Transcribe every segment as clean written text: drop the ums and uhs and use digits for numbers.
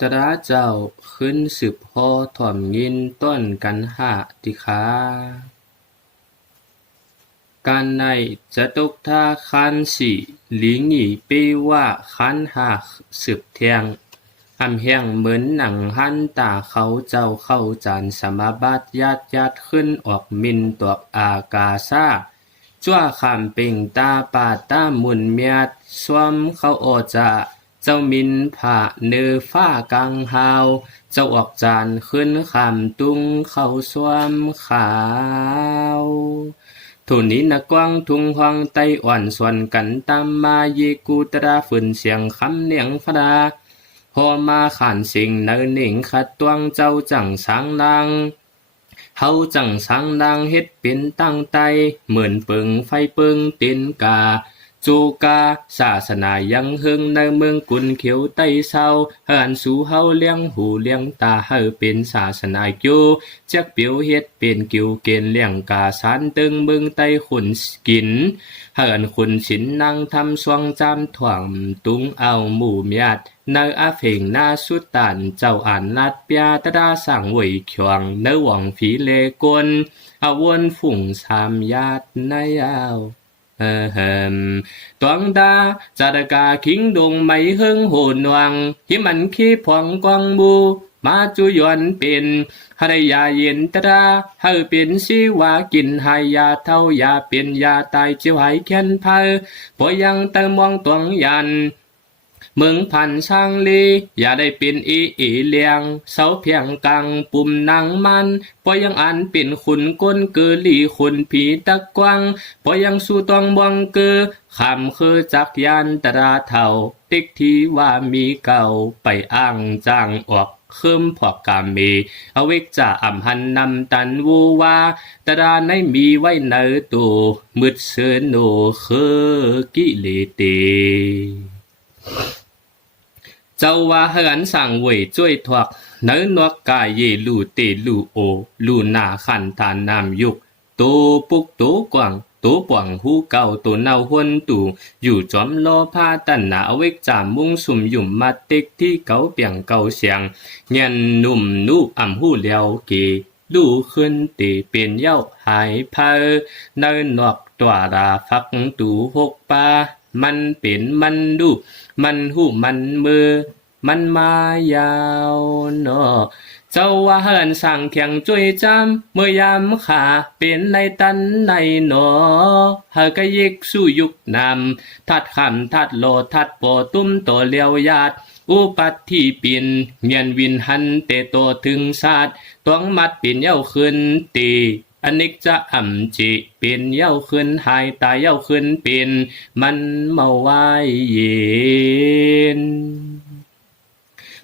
ตราเจ้าขึ้นสืบพอถ่อมยินต้นกันหาติขาการในจะตกท่าคันสี่หลีหนีไปว่าคันหาสืบเทียงอำแห้งเหมือนหนังหันตาเขาเจ้าเข้าจานสมาบัติญาติขึ้นออกมินตวกอากาซาจ้วขามเป่งตาปาตามุนเมียดสวมเขาอจะเจ้ามินผ่าเนื้อฟ้ากังหาวเจ้าออกจานขึ้นขามตุงเขาสวมขาวทุนนี้นักกว้างทุงห้องไต้อ่อนส่วนกันตามมาเยกูตราฝืนเสียงคำเนียงฟดาพอมาขานสิ่งเนินหนิงขัดตวงเจ้าจังสังลังเฮาจังสังดังเฮ็ดเป็นตั้งไตเหมือนปึงไฟปึงตินกาจูกาศาสนายังหึงในเมืองกุนเขียวไต้เศร้าเฮือนสู่เฮาเลี้ยงหูเลี้ยงตาเฮาเป็นศาสนากิวจักเปียวเฮ็ดเป็นกิวเกณฑ์เลี้ยงกาสานตึงเมืองไต้ขุนกินเฮือนขุนฉินนั่งทำสวงจำถ่วงตุงเอาหมู่เมียดในอาเพ่งนาสุดตันเจ้าอ่านลัดเปียตะดาสั่งไหวขวงในหวังฝีเลกลอาวนฝุ่งสามญาติในเอาตวงดาจารกาคิงดงไม่หึงโหนวังที่มันขี้พองกวางบูมาจุยอนเป็นหรยาเย็นตราเฮาเป็นสิวากินหายาเท่ายาเป็นยาตายเจียวหายแค้นเพอพอยังเติมมองตวงยันเมืองพันช่างลีอย่าได้เป็นอีเลียงเสาเพียงกังปุ่มนางมันพอยังอันเป็นขุนก้นเกือลีขุนผีตะกวังพอยังสู้ตองบองเกือคำคือจักยันตราเท่าติ๊กที่ว่ามีเก่าไปอ้างจ้างออกเคิมพวกกามีเอาเวกจะอ่ำหันนำตันวูวาตราในมีไว้ในตัวมืดเสือโนคือกิเลตี เจ้าว่าเฮือนสั่งเว่ยจ้วยทวักเนื้อนวกกายเยลูเตลูโอลูนาขันทานนามยุกตูปุกตูกว่างตูป่วงหูเก่าตูเนาหวนตูอยู่จอมโลพาตันหนาเวกจามมุงสุ่มหยุ่มมาเต็กที่เก่าเปียงเก่าเสียงเงียนนุ่มนูอ่ำหูเลียวเกลู่ขึ้นตีเป็นเย้าหายเพอเนื้อนวกตัวราฟักตูหกปามันเป็นมันดูมันหูมันมือมันมายาวเนาะเจ้าว่าเฮินสั่งเขียงจุยจำเมื่อยามขาเป็นในตันในหนอเฮากะยิกสู้ยุกนำทัดคำทัดโลทัดโปตุ้มโตเลียวยาดอุปัตที่ปินเมียนวินหันเตโตถึงศาสตร์ต้องมัดปินเย้าขึ้นตีอนิจจะอ่ำจิเป็นเย้าขึ้นหายตายเย้าขึ้นเป็นมันเมาไว้เย็น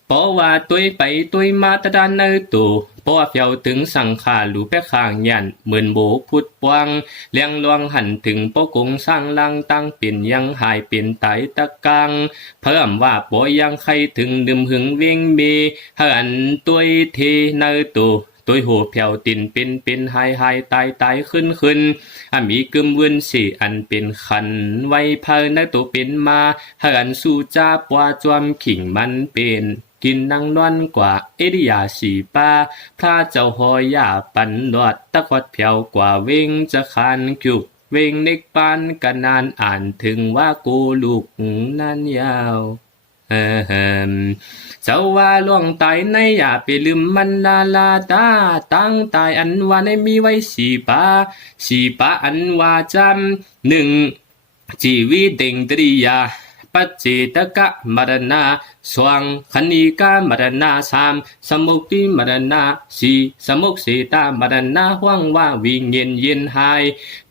เพราะว่าตุยไปตุยมาตะดานเนอตูเพราะว่าเฟียวถึงสังขารูแปะข้างยันเหมือนโบกพุดปวังเลี้ยงลวงหันถึงปกงสร้างลังตั้งเป็นยังหายเป็นไตตะกังเพิ่มว่าปอยังใครถึงดื่มหึงเวียงมีหันตุยเทเนอตูตัวหัวเพียวตินเป็นหายตายขึ้นมีกึมวุ่นสิอันเป็นขันไว้เพอในตัวเป็นมาหันสู่จ้าปวาจวมขิงมันเป็นกินนังนอนกว่าเอริยาสีป้าพระเจ้าหอยาปันดอดตะขอดเพียวกว่าเวงจะคันจุกเวงเน็กปานกันนานอ่านถึงว่ากูลูกนั่นยาวเจ้าว่าล่วงตายในอย่าไปลืมมันลาตาตั้งตายอันว่าในมีไว้สีป้าอันว่าจำหนึ่งชีวิตเด่งตริยาปัจเจตกะมรณะสวงคณิกามรณะสามสมุติมรณะสี่สมุกเสตามรณะห่วงว่าวิงเย็นหาย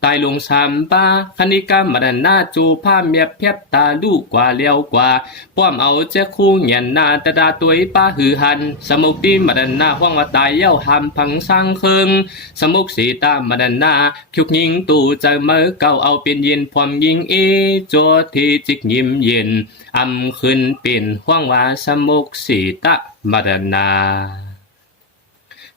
ตายลงสามป้าคณิกามรณะจูผ้าเมียบเพียบตาลูกกว่าเลี้ยวกว่าป้อมเอาเจ้าคู่เงียนนาตะดาตัวป้าหือหันสมุติมรณะห่วงว่าตายเย้าหามพังสร้างเคิงสมุกเสตามรณะคิกยิงตู่ใจเมื่อเก่าเอาเป็นเย็นพร้อมยิงโจทีจิกยิ้มเย็นอำขึ้นเป็นห่วงว่าสมุกสีตะมรณา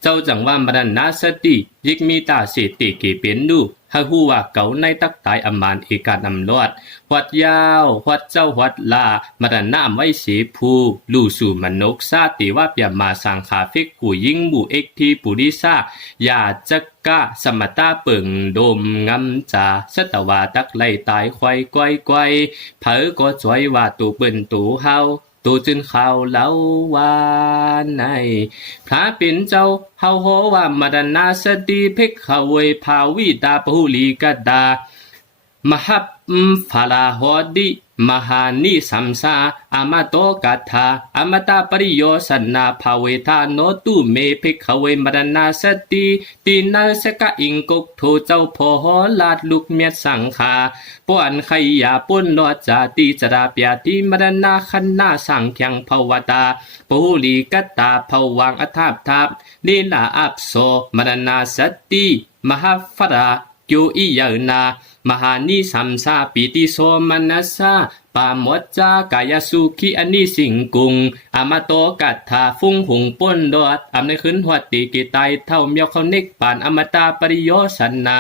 เจ้าจังว่ามรณาสติยิกมีตาเสติเกเปียนดูหาฮู้ว่าเก่าในตักตายอำมานเอกานำรอดวัดยาววัดเจ้าวัดลามรณะไว้เสภูลู่สู่มนกซาติว่าเปียมาสังขาฟิกกูยิงบูเอกทีปุริซาอย่าจักกะสมตาเปิงโดมงำจาสตวาตักไล่ตายควายก้อยก้อยเผอก็จอยว่าตูเปิ้นตูเฮาตูจึนข่าวเล่าวานในพระเป็นเจ้าเฮาโหว่ามรณาสติเพ็กเขาเวยภาวิตาปหุลีกดามหับฟาลาหอดิมหานิสัมสาอามาโตกัทธาอมตาปริโยสนาภาเวทาโนตุเมเพ็กเขาเวมรณาสติตินาสกะอิงกกโทเจ้าพอหอลาดลุกเมียดสังคาป้อนไขยาป้นนอจาติจราปยาติมรณาคันนาสังขังภาวตาปุลีกัตตาภวังอธาปทับลีลาอัปโสมรณาสติมหาฟราโยอิยานามหานิสัมสาปิติโสมนัสสาปามดจากายสุขีอนิสิงกุงอามาโตกัตถาฟุ้งหุงป้นดอดอำในขึ้นหัวติกิไตเท่าเมียวเขาเนกปานอมตาปริโยสันนา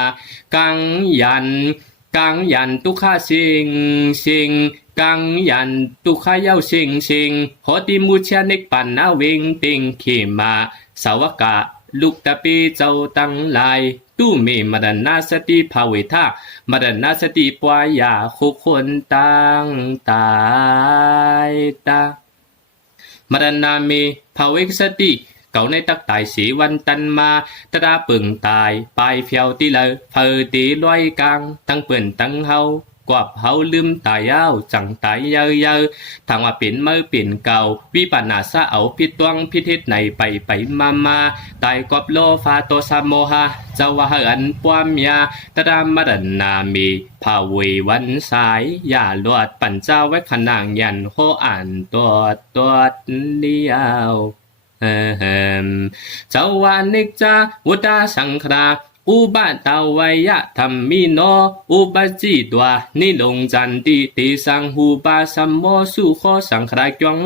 กังยันตุขาสิงกังยันตุขายาวสิงโหติมุชาเนกปันนาเวงเต็งเขมาสาวกะลูกตะปีเจ้าตั้งลายตู้เมมรณาสติภาเวทามรณาสติปวายาคุคนตั้งตายตามรณาเมภาเวกสติเก่าในตักตายสีวันตันมาตราเปิงตายปลายเฟียวตีเลยเพอตีลอยกลางตั้งเปิ่นตั้งเฮากวบเฮาลืมตายยาวจังตายเยอะทางว่าเป็นเมื่อเป็นเก่าวิปัสนาสะเอาพิตวงพิทิศในไปมาตายกบโลฟาโตสามโมหะเจ้าว่าหันปวามยาตรามรณามีภาเววันสายอย่าลวดปั่นเจ้าไว้ขนางยันโคอ่านตัวเดียวเจ้าวานิกจาวุตาสังคราอุบาตาวัยะธรรมิโนอุปจิตวานิลงจันติติสังหูปาสัมโมสุโคสังครายง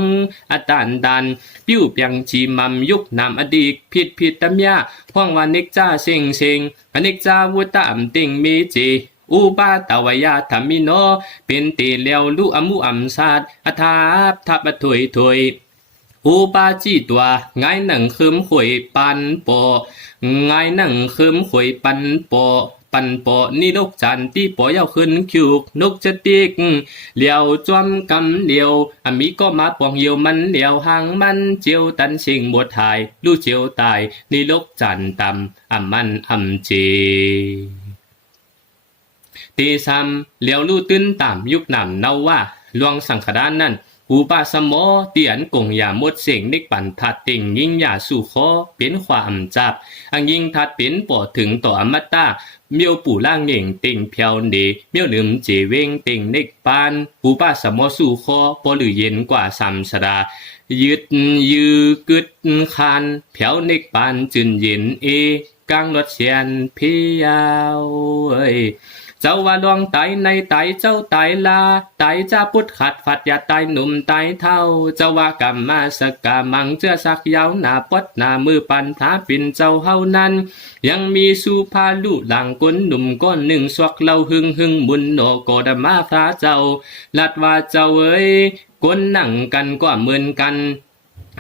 อตันปิ้วเปียงจีมัมยุคนามอดีตผิดตมยาพ่องวานิกจาเซิงอนิกจาวุตามติงมีจีอุปาตาวายะธรรมิโนเป็นตีเลียวลุอมุอัมซาดอธาบทับถวยอุปาจิตัวไงหนังคืมขวยปันโปไงหนังคืมขวยปันโปนี่นกจันที่ปอยาวขึ้นคิวนกจะติกเหลียวจอมกำเหลียวอามีก็มาปองเหี่ยวมันเหลียวหางมันเจียวตันชิงบดหายลู่เจียวตายนี่นกจันตำมันเจตีซ้ำเหลียวลู่ตื้นต่ำยุบหนำเนาว่าลวงสังขดานนั่นอุปาสมอเตียนกงยาหมดเสียงนิกปันทัดติ่งยิ่งยาสู่คอเป็นความจับอังยิ่งทัดเป็นปอดถึงต่ออมตะเมียวปู่ล่างเหน่งติ่งเพียวเดเมียวลืมเจเวงติ่งนิกปานอุปาสมอสู่คอปอหรือเย็นกว่าสัมสดายืดยืกึดคานเพียวนิกปานจึนเย็นกังรถเชียนเพียวเจ้าว่าดวงตายในตายเจ้าตายลาตายจะพุทธขัดฝัดอย่าตายหนุ่มตายเท่าเจ้าว่ากรรมมาสกามังเจือสักยาวหน้าปดหน้ามือปันพระปิ่นเจ้าเฮานั้นยังมีสุภาลุหลังก้นหนุ่มก้อนหนึ่งสวกเล่าหึงบุญโนโกดมาพระเจ้าลัดว่าเจ้าก้นนั่งกันก็เหมือนกัน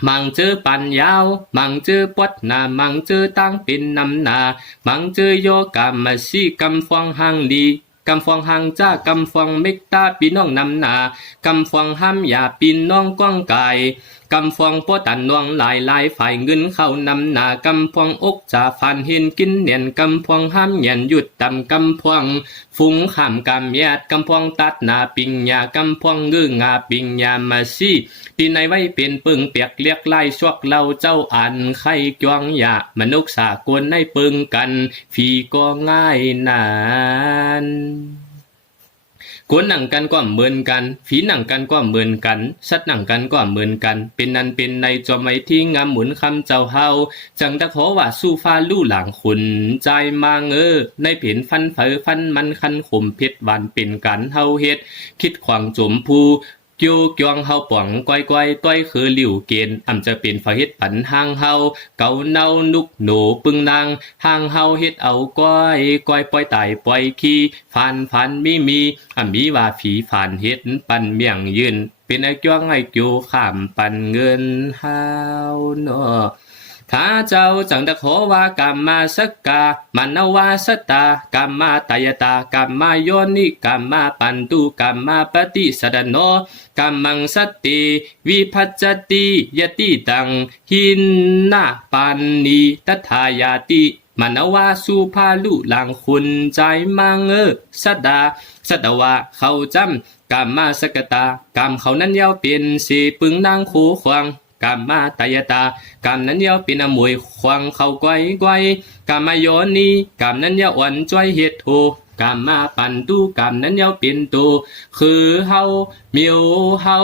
มังเจอปันยาวมังเจอปดหน้ามังเจอตั้งเป็นนำหน้ามังเจอโยกามาสีกำฟองหางดีกำฟองหางจ้ากำฟองเมกตาปีน้องนำหน้ากำฟองห้ำยาปีน้องก้องไก่กำฟองปอตันนวงลายฝ่ายเงินเข้านำหน้ากำฟองอกจ่าฟันเห็นกินเนียนกำฟองห้ำเนียนหยุดตำกำฟองฟุ้งขามกำแยดกำฟองตัดหน้าปิงยากำฟองงื้องาปิงยามาซีปีในไว้เป็นปึงเปียกเรียกไล่ชวกเราเจ้าอันไข่จวงยามนุษย์สากลในปึงกันฝีก็ง่ายนานกวนหนังกันก็เหมือนกันฝีหนังกันก็เหมือนกันสัตว์หนังกันก็เหมือนกันเป็นนั้นเป็นในจอมไว้ที่งามหมุนคำเจ้าเฮาจังตะขอว่าสู้ฟ้าลู่หลังขุนใจมาในเปลี่ยนฟันเผอฟันมันคันข่มเพชรวันเป็นกันเฮาเฮ็ดคิดขวางจมภู จูกยองเฮาป่องก้อยก้อยต้อยคือหลิวเกณฑ์จะเป็นฝ่ายเฮ็ดปันห่างเฮาเก่าเนานุกหนูปึงนางห่างเฮาเฮ็ดเอาก้อยก้อยปล่อยตายปล่อยขี้ฟันมีมีว่าผีฝานเฮ็ดปันเมียงยืนเป็นไอ้จ้วงไอ้จูข้ามปันเงินเฮาเนาะข้าเจ้าจังตะขอว่ากรรมมาสกกามานวาสตากรรมมาตายตากรรมมาโยนิกรรมมาปันตุกรรมมาปฏิสดโนกัมมังสติวิภัจจติยติตังหินนาปันนีตัทายาติมานวาสุภาลุลังคุณใจมังสดาสดาวะเขาจำกรรมมาสกตากรรมเขานั้นยาวเป็นสีปึงนางคูขวางกรรมมาตายตากรรมนั้นยาวเป็นมวยขวางเขาไกวกรรมมาโยนีกรรมนั้นยาวอ่อนจ้อยเฮ็ดโทกรรมมาปันตุกรรมนั้นยาวเป็นตัวคือเฮาเมียวเฮา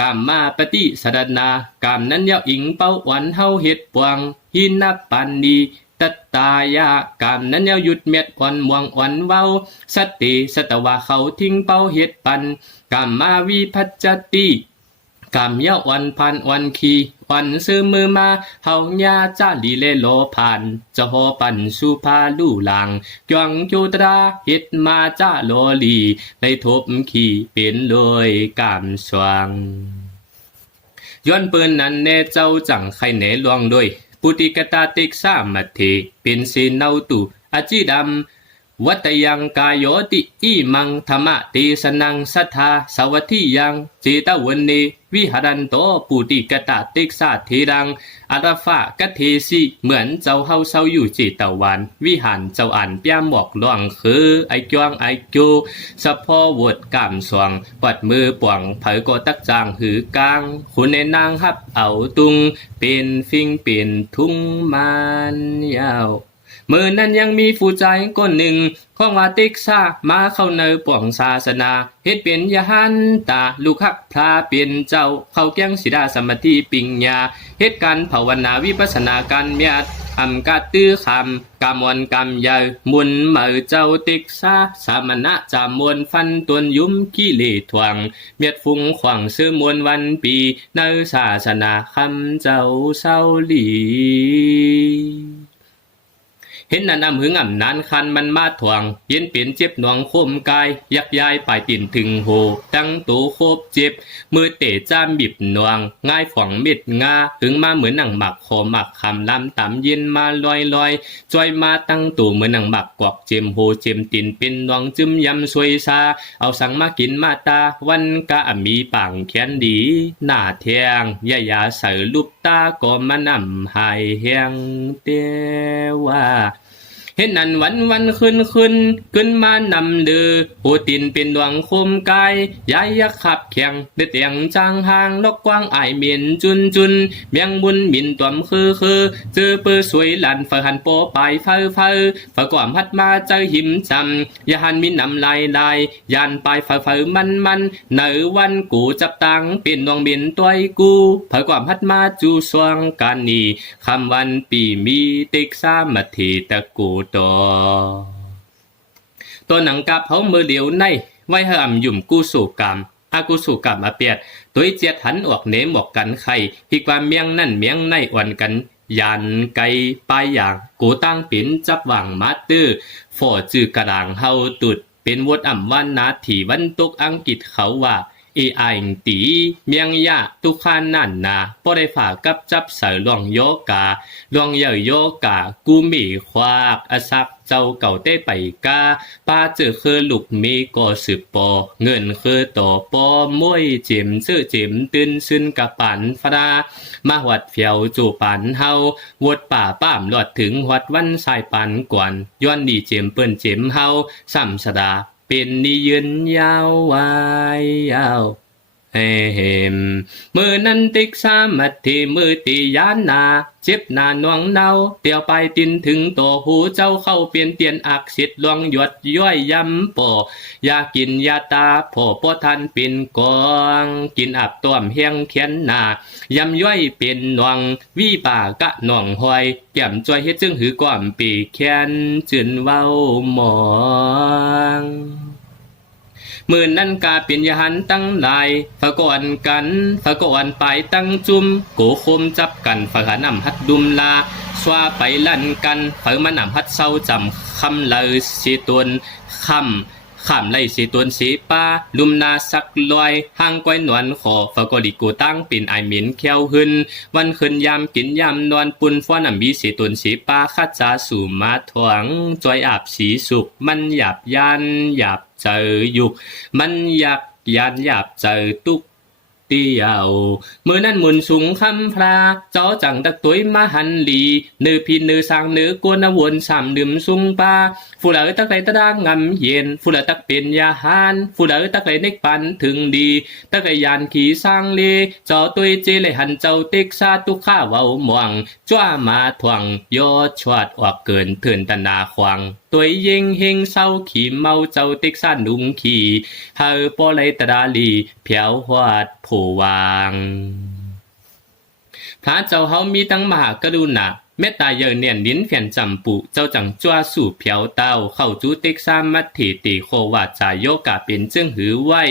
กรรมมาปฏิสดนากรรมนั้นยาวอิงเป้าวันเฮาเฮ็ดปวงหินับปันนีตัตตายากรรมนั้นยาวหยุดเม็ดอ่อนม่วงอ่อนเว้าสติสตวะเขาทิ้งเป้าเฮ็ดปันกรรมมาวิภัจจติกำเยาวันพันวันขีวันซื้อมือมาเฮาญาจ้าลีเลโลผ่านจะหอปันสุภาลู่หลังจวงจุตราเฮ็ดมาจ้าโลลีในทบขี่เป็นเลยกามสว่างย้อนปืนนั้นแน่เจ้าจังไข่แหนลวงด้วยปุติกตาติกสามัทเทเป็นสีเนาตุอจิดำวัตยังกายโยติอิมังธรรมติสนังสัทธาสวัสทิยังเจตวันเนวิหารันโตปุติกตาติกสาเทรังอัตฟะกัเทสิเหมือนเจ้าเฮาเศร้าอยู่เจตวันวิหารเจ้าอ่านเปียหมอกหลวงคือไอจวงไอจูสะพอวดกามสวงปัดมือป่วงเผยก็ตักจางหือกลางคุณในนางฮับเอาตุงเป็นฟิงเป็นทุ่งมันยาวเมื่อนั้นยังมีผู้ใจก้นหนึ่งของว่าติกซามาเข้าในป่องศาสนาเฮ็ดเป็นยะหันตาลูกฮักพระเป็นเจ้าเข้าแก้งสิดาสมาธิปิญญาเฮ็ดการภาวนาวิปัสสนาการเมียดกาตื้อคำกามวนกามใหญ่มุนเมื่อเจ้าติกซาสามณะจามวนฟันตวนยุ้มกิเลสทวงเมียดฟุ้งขวางซื้อมวนวันปีในศาสนาคำเจ้าเศร้าหลีเห็นนำหึงนานคันมันมาถ่วงเย็นเปลี่ยนเจ็บหนองโคมกายยักย้ายปลายติ่นถึงโหตั้งตัวโคบเจ็บมือเตะจ้ามบิบหนวงง่ายฝ่องเม็ดงาหึงมาเหมือนหนังหมักคอหมักคำลำต่ำเย็นมาลอยจอยมาตั้งตัวเหมือนหนังหมักกอกเจมโหเจมตินเป็นหนองจึมยำสวยซาเอาสั่งมากินมาตาวันกะมีปังแขนดีหน้าแทงยาใส่ลูกตาก็มานำหายแหงเตว่าเห็นนั่นวันขึ้นมานำเดือโหตินเป็นดวงคมกายยายยักขับแข่งเดือดเตียงจางห่างลกกว้างอายเมียนจุนเมียงบุญบินตัวมคือเจอเปื้อสวยหลันฝหันโปไปเฝ้าฝากความพัดมาเจอหิมจำยาหันมีนำลายยานไปเฝ้ามันเนือวันกูจับตังเป็นดวงบินตัวกูฝากความพัดมาจูสวงกันนี่คำวันปีมีติกสามัทธิตะกูตัวหนังกับเขามือเดียวในไว้ห้ามยุ่มกุศลกรรมอากุศลกรรมมาเปียดตัวเจียดหันออกเนมออกกันไข่ที่ความเมียงนั่นเมียงในอ่อนกันยันไกปลายอย่างกูตั้งปิ่นจับหวังมาตื้อฟอจือกระด่างเฮาตุดเป็นวดวันนาถีวันตกอังกฤษเขาว่าไอ้ตีเมียงยะตุคานั่นนาบ่ได้ฝากกับจับใส่หลวงโยกาหลวงเย่โยกากูมีควากอสักเจ้าเก่าได้ไปกาป้าเจอคือลูกมีก็สืบปอเงินคือต่อปอมวยเจิมซื้อเจิมตื่นซึนกับปันฟรามาหวัดเฟียวจูปันเฮาวดป่าป้ามหลอดถึงหวัดวันสายปันกวนย้อนดีเจิมเปิ้นเจิมเฮาซ้ำสดาเป็นนิยืนยาววายยาวเห็มมือนั้นติกสามัทธิมือตียานนาเจ็บหน้าหน่วงเนาเตียวไปตินถึงโตหูเจ้าเข้าเปลี่ยนเตียนอักษิตลวงหยดย้อยยำป่อยากินยาตาพ่อป้อทันเป็นกองกินอับต้อมเฮียงเขียนหน้ายำย้อยเป็นหน่วงวิป่ากะหน่องหอยแก้มจอยเฮ็ดจึงหือก้อมปีแขนจืนเว้าหมอง มือนั่นกาเป็นยหันตั้งหลายฝะก่อนกันฝะก่อนไปตั้งจุมโกโคมจับกันฝะหานำหัดดุมลาสวาไปลั่นกันฝะมานำหัดเศร้าจำคำเลยสีตวนคำข้ามไล่สีตวนสีป้าลุมนาสักลอยห่างก้อยนวลขอฝะก็ดิโกตั้งเป็นไอเหม็นแควหึนวันคืนยามกินยามนอนปุ่นฟ้อนำบีสีตวนสีป้าคัดจาสู่มาถวงจอยอาบสีสุกมันหยาบยันหยาบเจอยุกมันอยากยานหยาบเจอตุกเตียวเมื่อนั้นมุนสูงคำพระเจ้าจังตักตุยมาหันลีเนื้อพินเนื้อสางเนื้อกวนวนสามดื่มสุงปาฟูเหลือตักไรตะดางงำเย็นฟูเหลือตักเป็นยาหานฟูเหลือตักไรเนกปันถึงดีตักไรยานขี่สร้างเลเจ้าตุยเจเลยหันเจ้าเต็กซาตุข้าเว้าหมวงจ้ามาทวงยอดชวดออกเกินเถื่อนตนาควางตัวเย็งเฮงเศร้าขี่เมาเจ้าเต็กซ่านุงขี่เฮาปอไลตะดาลีเพียวหวดโผวางพระเจ้าเฮามีตั้งมหากรุณาเมตตาเยอะเนียนลิ้นเฟียนจำปุเจ้าจังจ้าสู่เพียวเต้าเข้าจูเต็กซ่ามัดถีตีโควาจายโยกาเป็นจึงหือไว้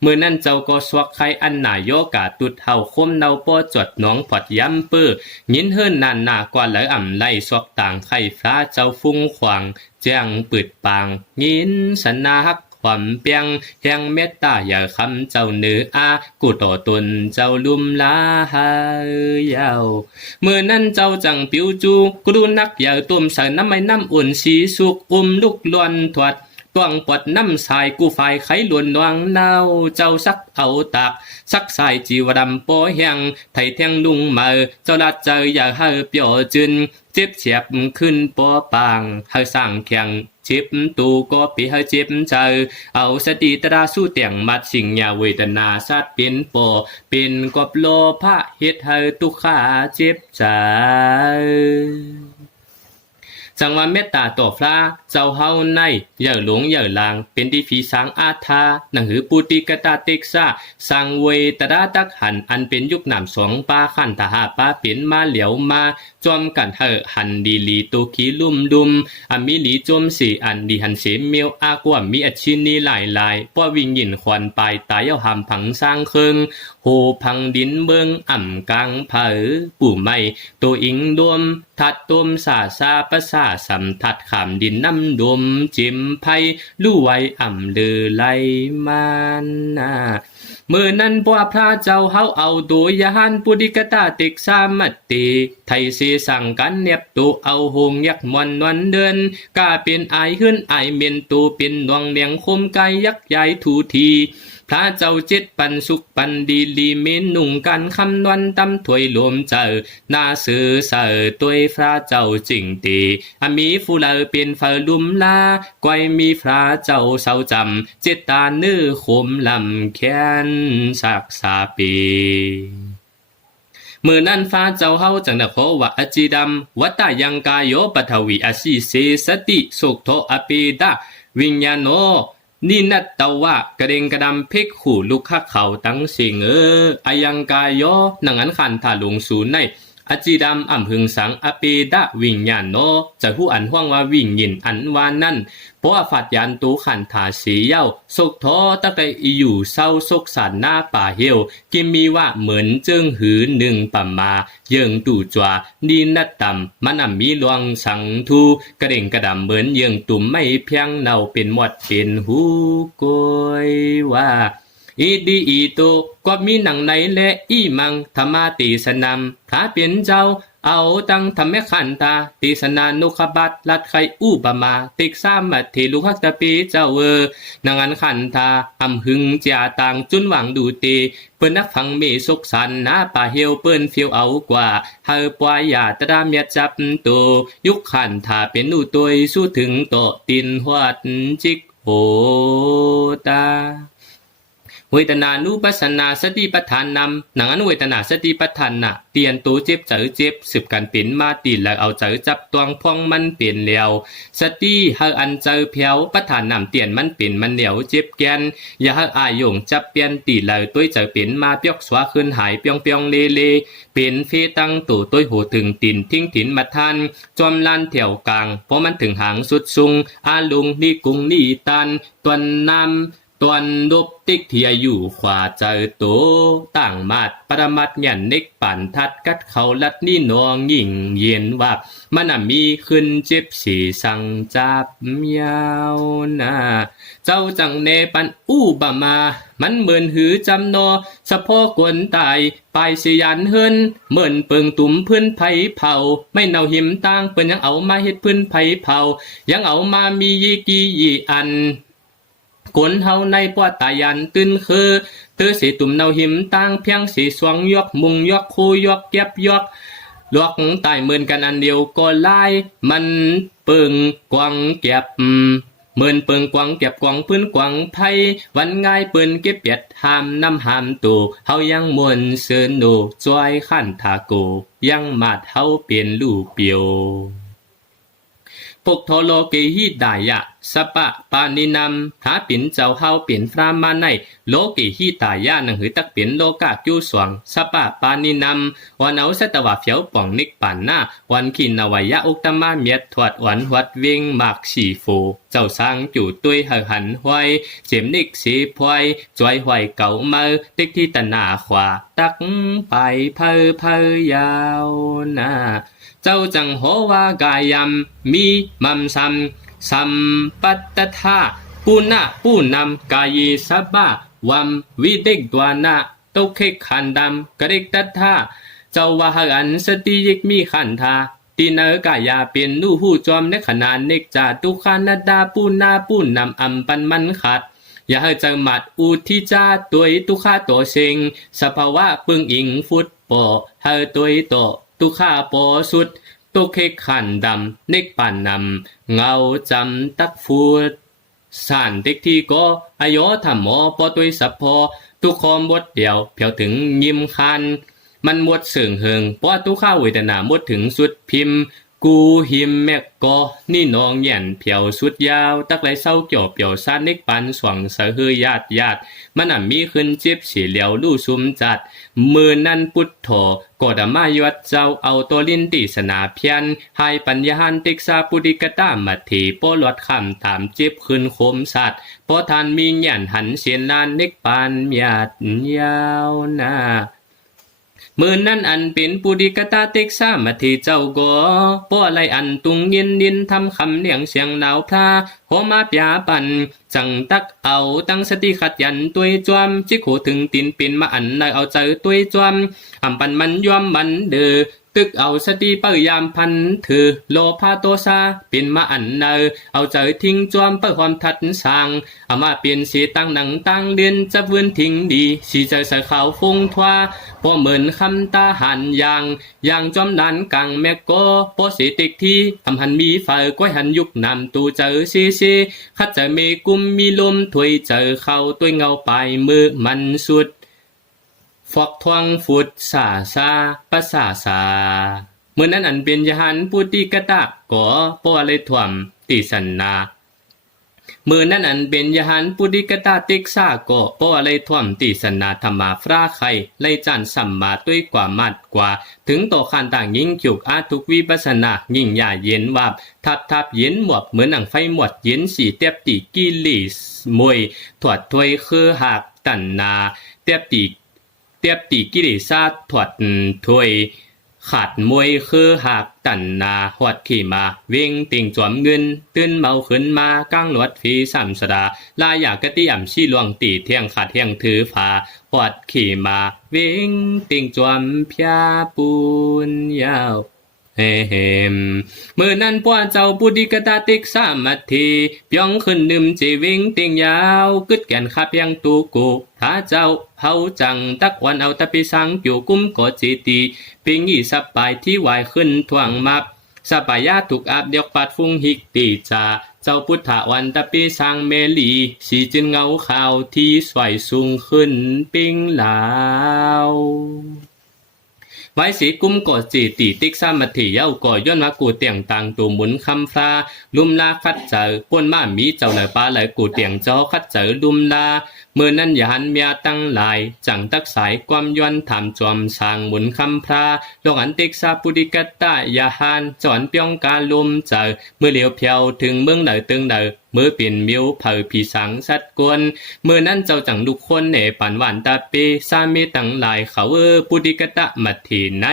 เมื่อนั้นเจ้าก็สวกไข่อันหนาโยกาตุดเฮาคมเนาป้อจดน้องพอดย้ำเปื้อยินเฮิรนนานหนากว่าเหลืออ่ำไล่สวกต่างไข่ฟ้าเจ้าฟุ้งขวางแจ้งปืดปางยินสนาฮักความเปียงแห่งเมตตาอย่าคำเจ้าเนื้ออากูต่อตนเจ้าลุมลาหายาวเมื่อนั้นเจ้าจังปิวจูกรูนักอย่าต้มใส่น้ำไม่น้ำอุ่นสีสุกลูกล้วนถวัดตวงปดน้ำสายกูฝ่ายไขล้วนวางเนาเจ้าสักเอาตากสักสายจีวดำปอแหงไทยแทงลุงมาเจ้าลัดเจออย่าให้เปียวจึนเจ็บเฉียบขึ้นปอปางให้สร้างแข่งเจ็บตูก็ปีให้เจ็บใจเอาสติตราสู้เตียงมัดสิ่งยาเวทนาสัตว์เป็นปอเป็นกบโลภะเฮ็ดให้ตุขาเจ็บใจจังว่าเมตตาต่อพระเจ้าเฮาในอย่าหลงอย่าลางเป็นที่ฝีสางอาทาหนังหือปุติกตาเต็กซาสังเวตระตักหันอันเป็นยุคนำสองปาขันทหาปาเป็นมาเหลียวมาจอมกันเถหันดีลีโตขีลุ่มดุมอามิลีจมสีอันดีหันเสมเมียวอากว่ามีอัชินีหลายป้อวิ่งยินควันปลายตายเอาหำผังสร้างเคิงโหพังดินเบิงอ่ำกลางเผอปู่ไม่ตัวอิงดวมทัดต้มสาซาปะสาสำทัดขามดินน้ำดมจิมไพลู่ไว้อ่ำเลือไหลมันนาเมื่อนั้นพวกพระเจ้าเฮาเอาโดยยานปุดิกตาติกสามัตติไทยเสสั่งกันเนียบตัวเอาหงยักมอนนวันเดินกาเป็นไอขึ้นไอเมียนตัวเป็นดวงเลียงคมไกยักใหญ่ทูทีพระเจ้าเจ็ดปันสุขปันดีลีเมนนุ่งกันคำนวันตำถวยลมเจอนาสื่อเสือตัวพระเจ้าจริงตีอามีฟูเลอเป็นเฟลุมลาไกวมีพระเจ้าเศร้าจำเจตตาเนื้อคมลำแขนสักษาปีเมื่อนั้นฟ้าเจ้าเฮาจังได้ขอว่าอจิดัมวัตตายังกายโยปทวีอาศิเสสติสุขโทอปิดาวิญญาโนนี่นัตตวะกระเดงกระดำเพ็กขู่ลูกข้าเขาตั้งสิงอายังกายโยนังอันขันถาลงศูนย์ในอจิดำอ่ำหึงสังอเปดะวิญญาณโนจะผู้อันห่วงว่าวิ่งยินอันวานนั่นเพราะฝัดยันตูขันถาสีเย้าสุกท้อตะไกอยู่เศร้าสุกสันหน้าป่าเหี่ยวกิมมีว่าเหมือนเจิงหือหนึ่งปัมมาเยิงตู่จวาดีนัดต่ำมันมีลวงสังทูกระเด่งกระดำเหมือนเยิงตุ่มไม่เพียงเนาเป็นหมดเป็นหูกอยว่าอีดีอีโตก็มีหนังในและอีมังธรรมาติสนามพระเป็นเจ้าเอาตังทำแม่ขันตาติสนานุขบัตลัดไขอุปมาติกสามัตถิลุขักตะปีเจ้านังอันขันตาอำหึงเจียต่างจุนหวังดูตีเปิ้นนักฟังเมสุกสันนาป่าเหียวเปิ้นเฟียวเอากว่าเฮาปวายาตระเมียจับโตยุคขันตาเป็นอุตยสู้ถึงโตตินหวดจิกโหตาเวทนานุปัสสนาสติปัฏฐานนำหนังอันเวทนาสติปัฏฐานน่ะเตียนตัวเจ็บเจอเจ็บสืบกันเป็นมาตีแล้วเอาเจอจับตวงพองมันเปลี่ยนแล้วสติเฮาอันเจอเพียวปัฏฐานนำเตียนมันเป็นมันเหนียวเจ็บแกนอย่าให้อายงจับเปลี่ยนตีแล้วตัวเจอเป็นมาเปียกสวาขึ้นหายเปียงเปียงเลเป็นเฟตังตัวตัวโหถึงตินทิ้งถินมาทันจอมลานแถวกลางเพราะมันถึงหางสุดซุงอาลุงนี่กุงนี่ตันตวนนำ ตวนดบติ๊กเทียอยู่ขวาเจอโตต่างมาดปรมัดยันเน็กปั่นทัดกัดเขาลัดนี่นองหญิงเย็นว่ามันมีขึ้นเจ็บสีสังจับยาวนาเจ้าจังเนปันอู้บามามันเหมือนหือจำนอสะโพกวนตายปลายสิยันเฮินเหมือนเปิงตุ่มพื้นไผเผาไม่เนาหิมต่างเปิ้นยังเอามาเฮ็ดพื้นไผเผายังเอามามียีกี่ยีอันคนเฮาในป้อตายันตื่นคือตื้อสิตุ่มเนาหิมต่างเพียงสิสวงยกมุงยกคูยกเก็บยกลวกตายเหมือนกันอันเดียวก็ลายมันเปิงกวางเก็บเหมือนเปิงกวางเก็บกวางพื้นกวางไผวันง่ายเปิ้นเก็บเปียดหามน้ำหามตูเฮายังมวนเซินโนจอยขันทาโกยังมาดเฮาเปลี่ยนลูกเปียวพวกโทโลเกหิดายะสปะปานินัมหาปิ่นเจ้าเฮาเปลี่ยนฟรามาในโลเกหิดายะนังหือตักเปลี่ยนโลกากิ้วสวงสปะปานินัมวันเอาสตวะเฟียวป่องนิกปันหน้าวันขินนวายะอุกตมะเมียดถวดหวันวัดเวงมากสีโฟเจ้าสร้างจู่ตุยหันหวยเจ็มนิกสีพวยจอยหวยเก่าเมอติ๊กที่ตนาขวาตักไปเพอยาวนาเจ้าจังโหวากายัมมีมัมสัมปัตตถาปุณะปูนำกายีสบะวัมวิเดกดวานะตุเคขันดำกริกตัทธาเจ้าวาหันสติยิกมีขันธาตีเนกายาเป็นนูหูจอมในขนาดเนกจาตุคานาดาปูนาปูนำอัมปันมันขัดอย่าให้จังหมัดอุทิจาตัวตุคาโตเซงสภาวะปึงอิงฟุตปอให้ตัวโตตุคาปอสุดตุเคขันดำเนกปันนำเงาจำตักฟูดสานเด็กที่ก็อายอธรรมอปอตุยสัพพอตุคอมบทเดียวเพียวถึงยิมคันมันหมดเสื่องเหิงปอตุข้าเวทนาหมดถึงสุดพิมพ์กูหิมแมกกอนี่น้องแย่นเพียวสุดยาวตักไรเศร้าเกี่ยวเปียวซานเนกปันสวงเสหือญาติมันมีขึ้นจิบสีเหลียวลู่ซุมจัดมือนั่นปุตโถกอดมายวัดเจ้าเอาตัวลินติสนาเพียนให้ปัญญาหันติกซาปุดิกตามัทถีป้อลดคำตามจิบขึ้นคมสัตว์พอทานมีแย่นหันเสียนลานเนกปันญาติยาวนามือนั้นอันเป็นปุดิกตาติกสามัทีเจ้าก็ป้อไรอันตุงยินทำคำเลียงเสียงหนาวพระโหมาปยาปันจังตักเอาตั้งสติขัดยันตัวจวมจิโขถึงตินเป็นมาอันในเอาใจตัวจวมอัมปันมันยอมมันเดือตึกเอาสติเปิยามพันถือโลภาโตซาเป็นมาอันเนอเอาใจทิ้งจวมเปิความทัดสร้างเอามาเปลี่ยนสีตั้งหนังตั้งเรียนจะเวืนทิ้งดีสีใจใส่ขาวฟงทว่าพอเหมือนคำตาหันอย่างจอมดันกังแมกโกพอสีติกที่ทำหันมีไฟก้อยหันยุกนำตูเจอซีขัดใจเมกุมมีลมถวยเจอเข้าตัวเงาไปมือมันสุดฟอกทวงฟุดสาปะสาเมื่อนั้นอันเป็นยหันปุติกตะก่อปอเลยถ่วมติสันนาเมื่อนั้นอันเป็นยหันปุติกตะติกซาก่อปอเลยถ่วมติสันนาธรรมาฟราไข่ไลจันสัมมาด้วยกว่ามัดกว่าถึงต่อขันต่างยิ่งจุกอาทุกวิปัสสนายิ่งใหญ่เย็นวับทับเย็นหมวกเหมือนหนังไฟหมวดเย็นสีเตียบตีกิลิสมวยถวดถวยคือหักตันนาเตียบตีกิริซาถวดถวยขาดมวยคือหักตันนาหวดขี่มาวิ่งติ่งจวมเงินตื่นเมาขึ้นมากลางหลวดฟีสัมสดาลายากะติย่ำชี้ลวงตีเที่ยงขาดเที่ยงถือฝาหวดขี่มาวิ่งติ่งจวมพยาปูนยาวเฮมเมื่อนั้นป้าเจ้าปุดิกตาติกสามัททีเพียงขึ้นดื่มจีวิ่งติ่งยาวกึดแก่นขับยังตูกูถ้าเจ้าเฮาจังตักวันเอาตะปิสังอยู่กุมกอจีตีปิงยี่สับปายที่วายขึ้นทวงมับสปายาถูกอาบเดียกปัดฟุ้งหิกตีจาเจ้าพุทธวันตะปิสังเมลีสีจึงเงาขาวที่สวยสูงขึ้นปิงลาวไว้สีกุมกอดจีตีติกสามัทถีเย้าก่อย่นมากูเตียงตังตูหมุนคำฟราลุมลาคัดเจอป่นมามีเจ้าเหลือปลาไหลกูเตียงจอคัดเจอลุมลา มื่อนั้นอย่าหันเมียตั้งหลายจังตักสายความย้อนถามจอมสางหมุนคำพราลงอันติกซาปุริกตะอย่าหันจอนเปียงกาลมเจอเมื่อเหลียวเพียวถึงเมืองเหนือตึงเหนือเมื่อเปลี่ยนมิวเผอผีสังสัตกวนเมื่อนั้นเจ้าจังลูกคนเนปันหวานตาเปสามีตั้งหลายเขาปุริกตะมัดถีใน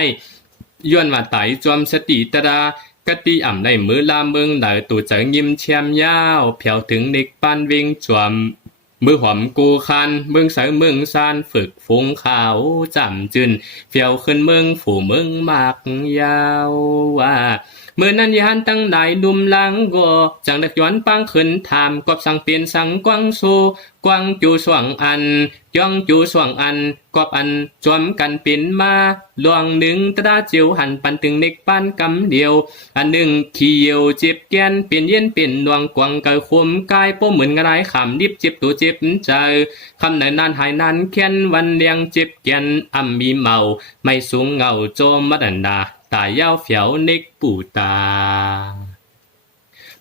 ย้อนว่าไตจอมสติตรากติอ่ำในมือลาเมืองเหนือตูเจอยิ้มเชียมยาวเพียวถึงนิกปานวิ่งจวมมือหอมกูคันเมืองเสเมืองซานฝึกฟงขาวจำจืนเฟียวขึ้นเมืองฝูเมืองมากยาวว่าเมื่อนั้นยานตั้งหลายดุมหลังก็จังดักย้อนปังขึ้นถามกอบสั่งเปลี่ยนสั่งกวางโซกวางจูสว่างอันย่องจูสว่างอันกอบอันจวมกันเป็นมาหลวงหนึ่งตราเจียวหันปันถึงเน็กปานกำเดียวอันหนึ่งขี้เยียวเจ็บแกนเปลี่ยนเย็นเป็นดวงกวางเกยคมกายป้อเหมือนกระไรขำดิบเจ็บตัวเจ็บใจคำไหนนานหายนานแค้นวันเลียงเจ็บแกนอ่ำมีเมาไม่สูงเงาโจมมัดันดาตายาวเฟียวเน็กปู่ตา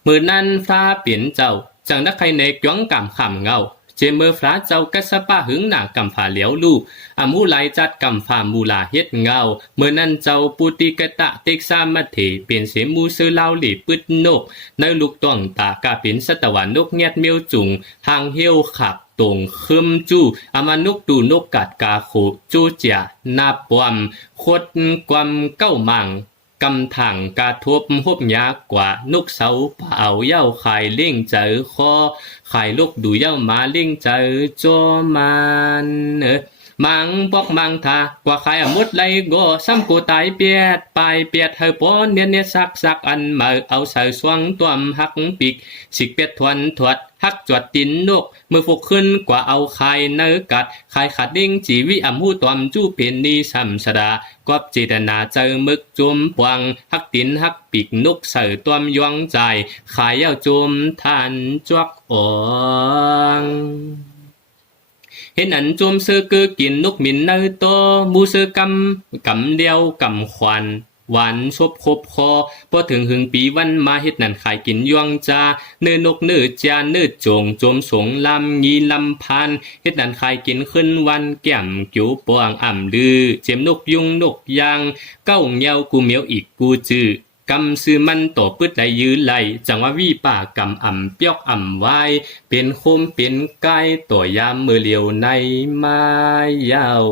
มือนั้นฟ้าเปลี่ยนเจ้าจังนักใครเนกย้องกำขำเงาเจมือฟ้าเจ้ากัสปะหึงหน้ากำฝาเหลียวลูกอามูไหลจัดกำฝามูลาเฮ็ดเงาเมื่อนั้นเจ้าปุติกะตะเต็กซามัเถเปลี่ยนเสมูซื้อเหล้าหลีปึดนกในลูกต้องตากาเป็นสตวานนกเงียดเมียวจุงหางเหี้ยวขับตรงคึมจูอามานุกดูนกกัดกาโคจูเจียนาปวมคดกวมเก้ามังกำถังกาทบหบยากกว่านกเสาเผาเย้าไข่เล่งเจอคอไข่ลูกดูเย้ามาเล่งเจอจอมันมังปอกมังทากว่าใครมุดไหลก็ซ้ำกูตายเปียดไปเปียดเฮปอนเนียนเนี่ยสักอันมาเอาใส่สวงตัวมหักปีกสิกเปียดทวนถวดหักจวดตินนกมือฟุกขึ้นกว่าเอาไข่เนื้อกัดไข่ขัดดิ้งจีวิอ่ำหูตอมจู้เป็นนีสัมสดากอบจิตนาเจอมึกจมปวงหักตินหักปีกนกใส่ตัวมยวงใจขายเย้าจมทันจวกอ่องเห็นอันจมซื้อกือกินนกมินเนอโตมูซื้อกำเดียวกำควันหวานชบคบคอพอถึงหึงปีวันมาเฮ็ดนั่นขายกินยวงจาเนื้อนกเนื้อจาเนื้อจงจมสงลำงีลำพันเฮ็ดนั่นขายกินขึ้นวันแก้มจิ๋วปวงอ่ำลือเจ็มนกยุงนกยางเก้าเหี่ยวกูเหมียวอีกกูจื้อกำซื้อมันต่อปึดไหลยื้อไหลจังว่าวีป่ากำอ่ำเปียกอ่ำไว้เป็นโคมเป็นไก่ต่อยามมือเหลียวในไม้ยาว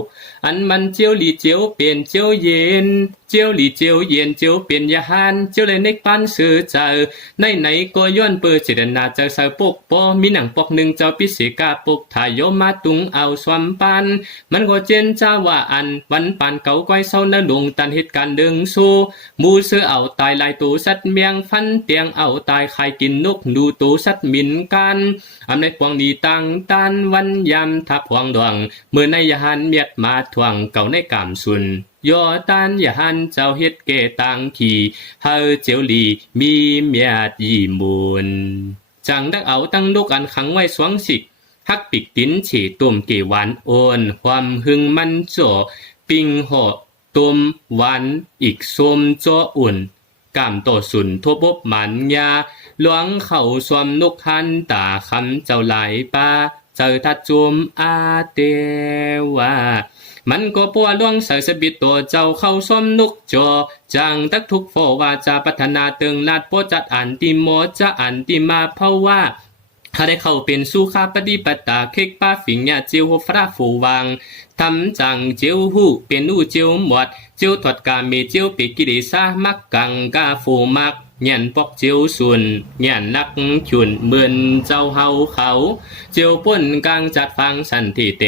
อันมันเจียวหลีเจียวเป็นเจียวเย็นเจียวหลีเจียวเย็นเจียวเป็นยาหันเจียวเลยเน็กปันซื้อเจอในไหนก็ย้อนเปิดเจตนาเจอใส่ปกปอมีหนังปอกหนึ่งเจ้าพิเศษกาปกถ่ายโยมาตุงเอาสวมปันมันก็เจนจ้าว่าอันวันปันเก่าก้อยเศร้านะลงตันเหตุการณ์ดึงสู้มูซื้อเอาตายลายตูสัตว์เมียงฟันเตียงเอาตายใครกินนกดูตูสัตว์มินกันอำในปวงดีตังตันวันยำทับหวงดวงเมื่อในยหันเมียดมาทวงเก่าในกามสุนยอตันยหันเจ้าเฮ็ดเกตังขี่เฮาเจียวลีมีเมียดยี่มูลจังดักเอาตั้งนกอันขังไว้สวงสิกฮักปิกติ้นฉีตุ่มเกหวานโอนความหึงมันจ่อปิงหอตุ่มหวานอีกส้มจ่ออุ่นกามต่อสุนทบบมันยาหลวงเข้าสวมนกหันตาคำเจ้าไหลปาเจอทัดจุมอาเตว่ามันก็ปัวล่วงใส่สบิดตัวเจ้าเข้าซ้อมนกจอจังตักทุกโฟว่าจะพัฒนาเติงลาดโปจัดอันติโมจะอันติมาเพราะว่าถ้าได้เข้าเป็นสู้คาปฏิปตาเค็กป้าฝิงเนี่ยเจียวฟราฟูวางทำจังเจียวหูเป็นอูเจียวหมดเจียวถอดกาเมเจียวปีกิริซามักกังกาฟูมักเงียนปอกเจียวส่วนเงียนนักฉุนเหมือนเจ้าเฮาเขาเจียวป่นกลางจัดฟังสันติเต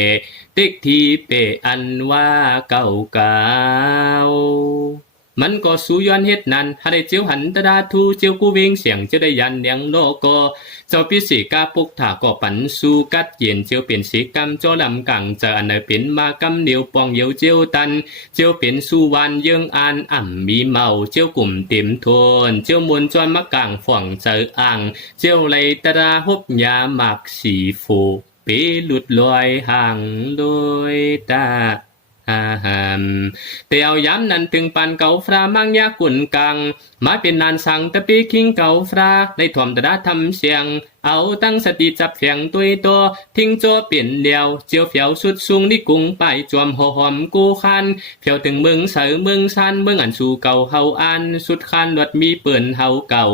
ติ๊กทีเปอันว่าเก่าเก่ามันก็สู้ย้อนเฮ็ดนั้นหาได้เจียวหันตะดาทูเจียวกูเวงเสียงจะได้ยันเลียงโลกเจ้าพิสิกาปุกถาก็ปันสู้กัดเย็นเจียวเป็นสีกำจอลำกังเจออันไหนเป็นมากำเหนียวปองเยียวเจียวตันเจียวเป็นสู้วันเยืองอ่านอ่ำมีเมาเจียวกลุ่มเต็มโทนเจียวมวนจอนมะกางฝ่องเจออ่างเจียวไหลตะดาฮบยาหมักสีโฟเปหลุดลอยห่างโดยตา เตียวย้ำนั้นถึงปันเก่าฟรามังยากุนกังมาเป็นนานสั่งตะปีคิงเก่าฟราในถ่วมตะดาทำเสียงเอาตั้งสติจับเฟียงตุยตัวทิ้งโจเปลี่ยนเดียวเจียวเฟียวสุดสูงนี่กุ้งไปจวมหอมกูคันเฟียวถึงเมืองเสือเมืองซันเมืองอันสู่เก่าเฮาอันสุดคันรถมีเปื่นเฮาเก่า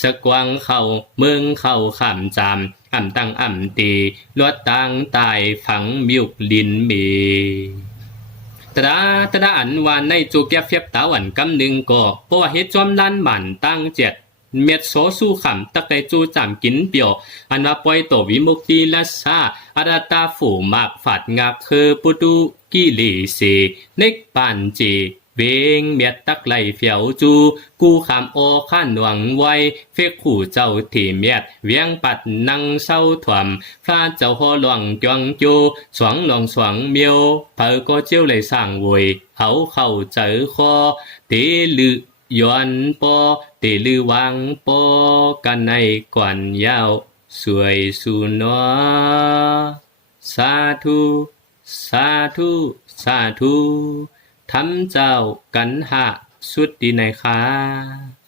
สะกวางเข้าเมืองเข้าขามจามตั้งตีลวดตังตายฝังมิวลินเมตระอันวานในจูแกเฟียบตาวันกำหนึ่งก็เพราะว่าเฮ็ดจอมลันหมันตั้งเจ็ดเม็ดโซสู้ขำตักได้จูจำกินเปียวอันว่าปล่อยตัววิมุกติลัสซาอาราตาฝูมากฝาดงักคือปุตุกิเลเสเนกปานเจเบงเม็ดตักไหลเฟียวจูกูขามโอข้านหวังไว้เฟกขู่เจ้าที่เม็ดเวียงปัดนังเศร้าถ่วมพระเจ้าหอหลวงจวงจูสวงหลวงสวงเมียวเผอก็เจียวเลยสร้างวยเขาเข้าเจอคอเตลือยวนปอเตลือวังปอกันในกวนยาวสวยสุนอสาธุสาธุสาธุทำเจ้ากันหะสุดดีในค่ะ